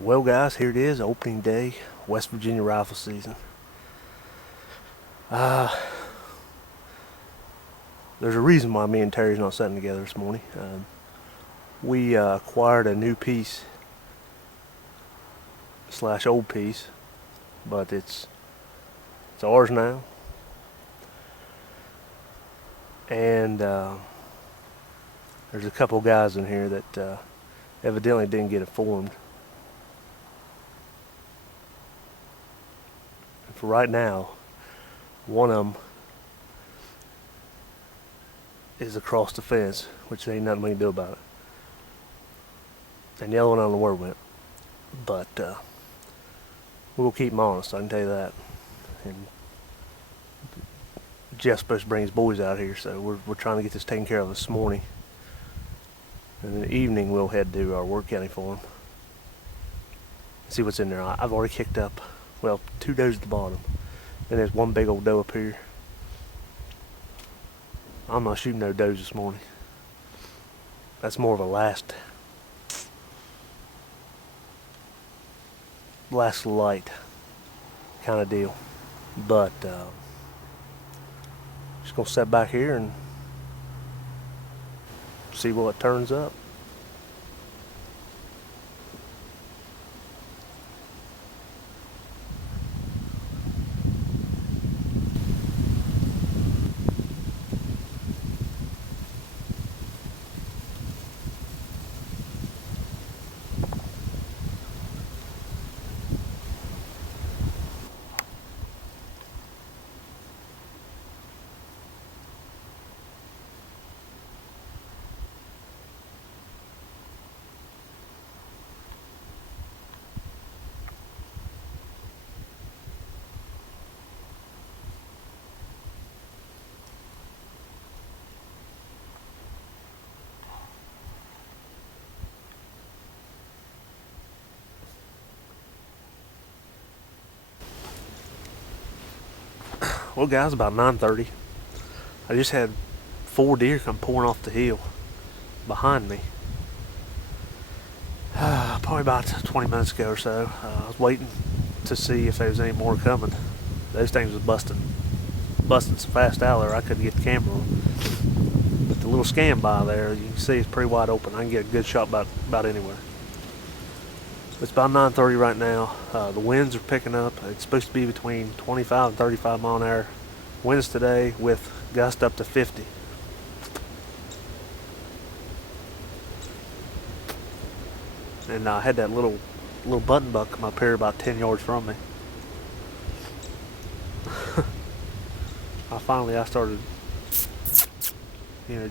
Well guys, here it is, opening day, West Virginia rifle season. There's a reason why me and Terry's not sitting together this morning. We acquired a new piece slash old piece, but it's ours now. And there's a couple guys in here that evidently didn't get informed. And for right now, one of them is across the fence, which ain't nothing we can do about it. And the other one, I don't know where it went. But we'll keep him honest, I can tell you that. And Jeff's supposed to bring his boys out here, so we're trying to get this taken care of this morning. And in the evening, we'll head to our work county for him. See what's in there. I've already kicked up, well, 2 does at the bottom. And there's one big old doe up here. I'm not shooting no does this morning. That's more of a last light kind of deal. But just gonna sit back here and see what turns up. Well guys, about 9:30. I just had 4 deer come pouring off the hill behind me. Probably about 20 minutes ago or so. I was waiting to see if there was any more coming. Those things was busting so fast out there I couldn't get the camera on. But the little scan by there, you can see it's pretty wide open. I can get a good shot about anywhere. It's about 9:30 right now. The winds are picking up. It's supposed to be between 25 and 35 mile an hour winds today, with gust up to 50. And I had that little button buck come up here about 10 yards from me. I started,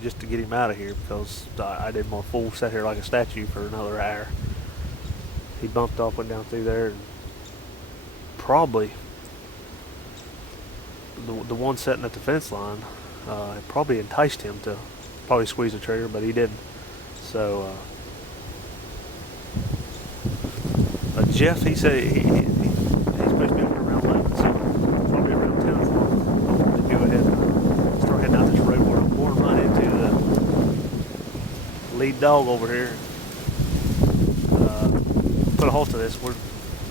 just to get him out of here, because I didn't want to fool sit here like a statue for another hour. He bumped off, went down through there, and probably the one sitting at the fence line, it probably enticed him to probably squeeze the trigger, but he didn't. So Jeff, he said he's supposed to be over around 11, so probably around 10 o'clock. I wanted to go ahead and start heading out this road where I'm going right into the lead dog over here. Put a halt to this. We're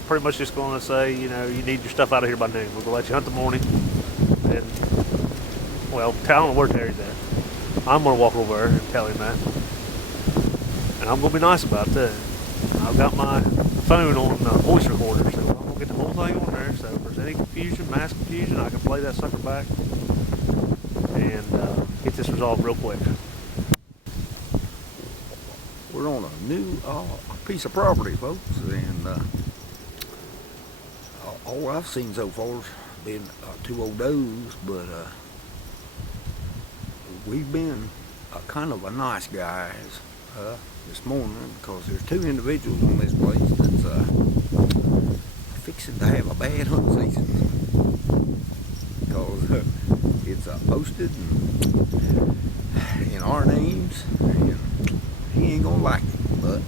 pretty much just going to say, you need your stuff out of here by noon. We're going to let you hunt the morning. And, well, tell him where Terry's at. I'm going to walk over there and tell him that. And I'm going to be nice about it, too. I've got my phone on voice recorder, so I'm going to get the whole thing on there. So if there's any confusion, mass confusion, I can play that sucker back and get this resolved real quick. We're on a new piece of property, folks, and all I've seen so far has been 2 old does, but we've been kind of a nice guys this morning, because there's 2 individuals on this place that's fixing to have a bad hunt season, because it's posted in our names, and he ain't gonna like it, but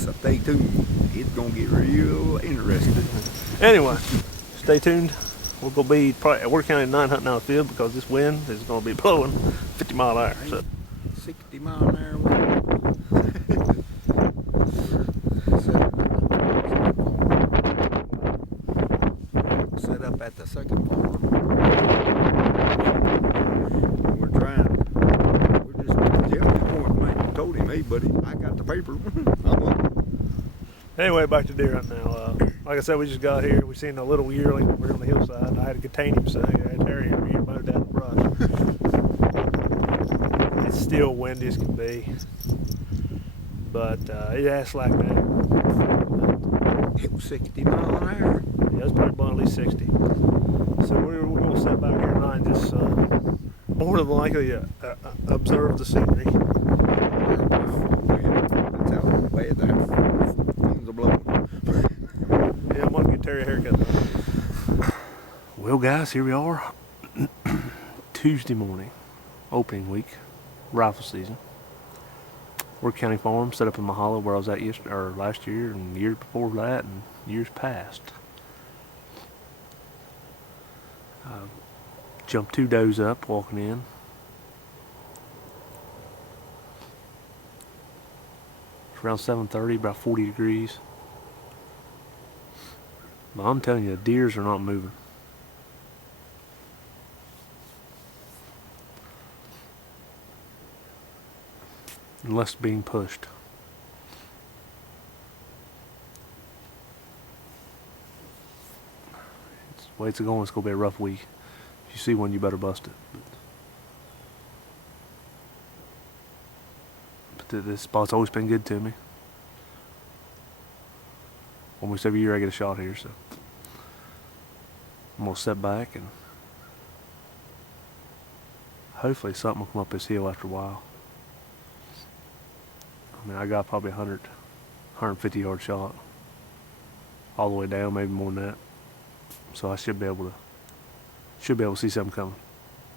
so stay tuned. It's gonna get real interesting. Anyway, stay tuned. We're gonna be probably at Work County 9 hunting out of the field, because this wind is gonna be blowing 50 mile an hour. So 60 mile an hour wind. So, me, buddy. I got the paper. I'm up. Anyway, back to deer hunting now. Like I said, we just got here. We seen a little yearling over here on the hillside. I had to contain him, so I had Terry over here mowed down the brush. It's still windy as can be, but it has slacked down. It was 60 miles an hour. Yeah, it's probably blowing at least 60. So we're going to sit back here tonight and just more than likely observe the scenery. That's how bad that winds are blowing. Yeah, I'm going to get Terry a haircut though. Well, guys, here we are. Tuesday morning, opening week, rifle season. We're County Farm, set up in Mahalo where I was at last year and years before that and years past. Jumped 2 does up walking in. It's around 7:30, about 40 degrees. But I'm telling you, the deers are not moving. Unless being pushed. The way it's going, it's going to be a rough week. If you see one, you better bust it. But this spot's always been good to me. Almost every year I get a shot here, so I'm going to step back and hopefully something will come up this hill after a while. I mean, I got probably 150 yard shot all the way down, maybe more than that. So I should be able to see something coming.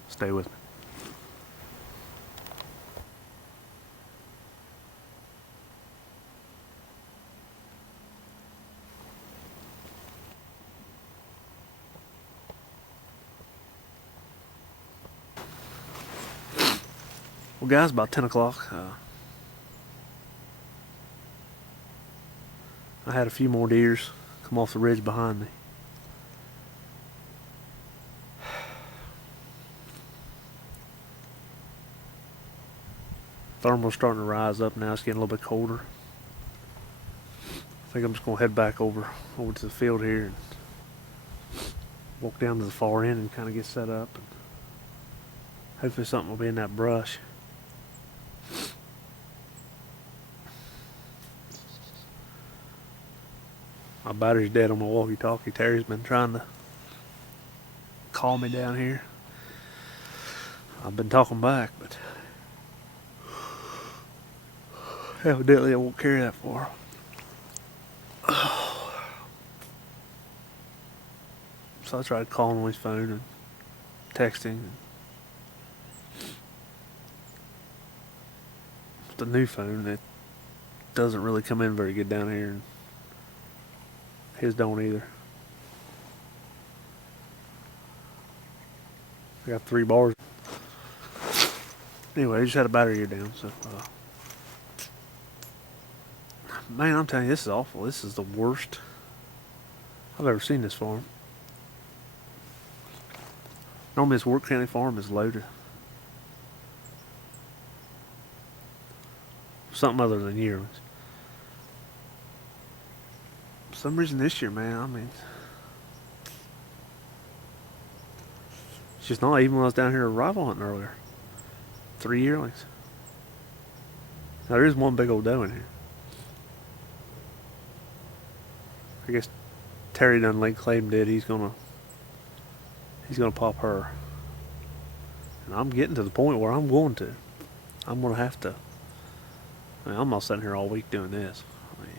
Stay with me. Well, guys, about 10 o'clock. I had a few more deers come off the ridge behind me. Thermal's starting to rise up now. It's getting a little bit colder. I think I'm just going to head back over to the field here and walk down to the far end and kind of get set up. And hopefully something will be in that brush. My battery's dead on my walkie-talkie. Terry's been trying to call me down here. I've been talking back, but evidently I won't carry that far. So I tried calling on his phone and texting. The new phone, it doesn't really come in very good down here, and his don't either. I got 3 bars. Anyway, I just had a battery here down, so man, I'm telling you, this is awful. This is the worst I've ever seen this farm. Normally this Work County farm is loaded. Something other than yearlings. For some reason this year, man, I mean, it's just not. Even when I was down here rifle hunting earlier, 3 yearlings. Now there is one big old doe in here. I guess Terry done Lake Claim did. He's gonna pop her. And I'm getting to the point where I'm going to. I'm gonna have to. I mean, I'm not sitting here all week doing this. I mean,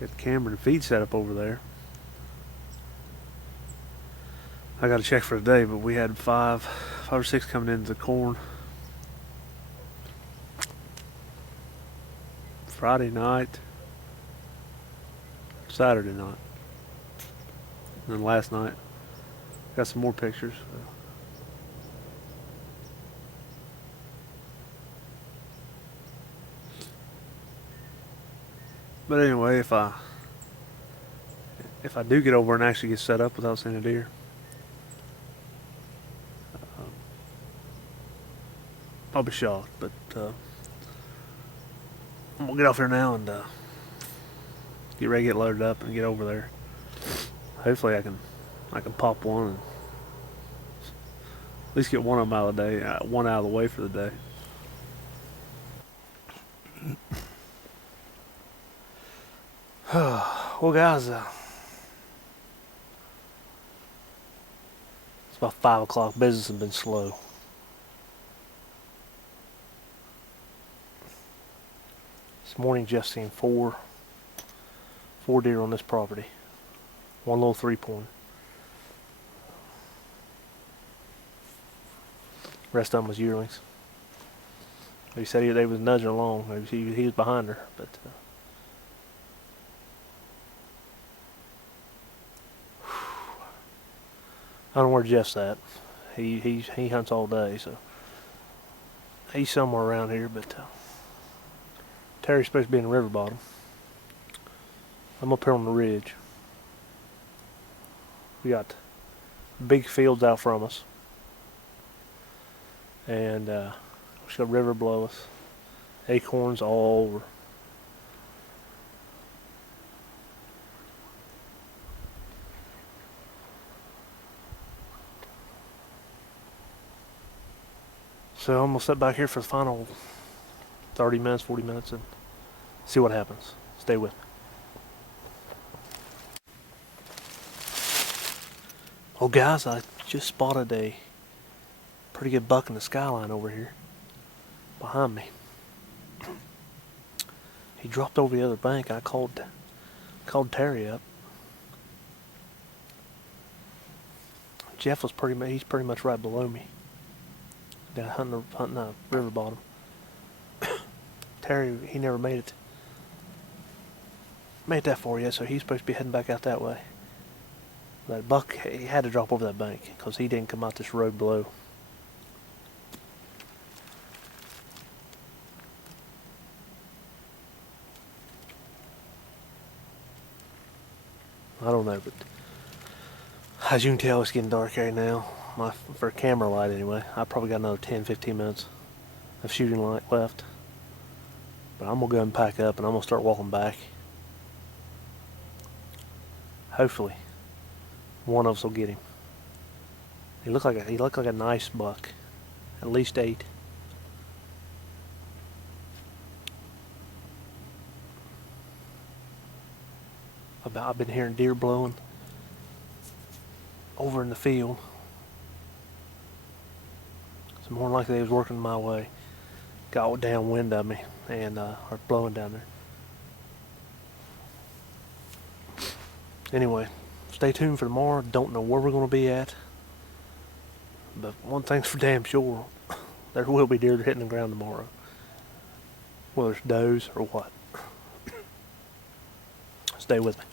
got the camera and feed set up over there. I got to check for today, but we had 5 or 6 coming into the corn Friday night, Saturday night, and then last night. Got some more pictures. But anyway, if I do get over and actually get set up without seeing a deer. I'll be shocked, but I'm gonna get off here now and get ready to get loaded up and get over there. Hopefully I can pop one and at least get one of them out of the day, one out of the way for the day. Well, guys, it's about 5 o'clock. Business has been slow. This morning, Jeff seen four deer on this property. One little 3-pointer. Rest of them was yearlings. He said they was nudging along. He was behind her, but. I don't know where Jeff's at. He hunts all day, so he's somewhere around here. But Terry's supposed to be in the river bottom. I'm up here on the ridge. We got big fields out from us, and we got river below us. Acorns all over. So I'm going to sit back here for the final 30 minutes, 40 minutes and see what happens. Stay with me. Oh guys, I just spotted a pretty good buck in the skyline over here behind me. He dropped over the other bank. I called Terry up. Jeff was he's pretty much right below me. Down hunting a river bottom. Terry, he never made it that far yet, so he's supposed to be heading back out that way. That buck, he had to drop over that bank because he didn't come out this road below. I don't know, but as you can tell, it's getting dark right now. For camera light anyway. I probably got another 10-15 minutes of shooting light left. But I'm gonna go ahead and pack up and I'm gonna start walking back. Hopefully one of us will get him. He looked like a nice buck. At least 8. I've been hearing deer blowing over in the field. So more than likely they was working my way. Got downwind of me and are blowing down there. Anyway, stay tuned for tomorrow. Don't know where we're going to be at. But one thing's for damn sure. There will be deer hitting the ground tomorrow. Whether it's does or what. Stay with me.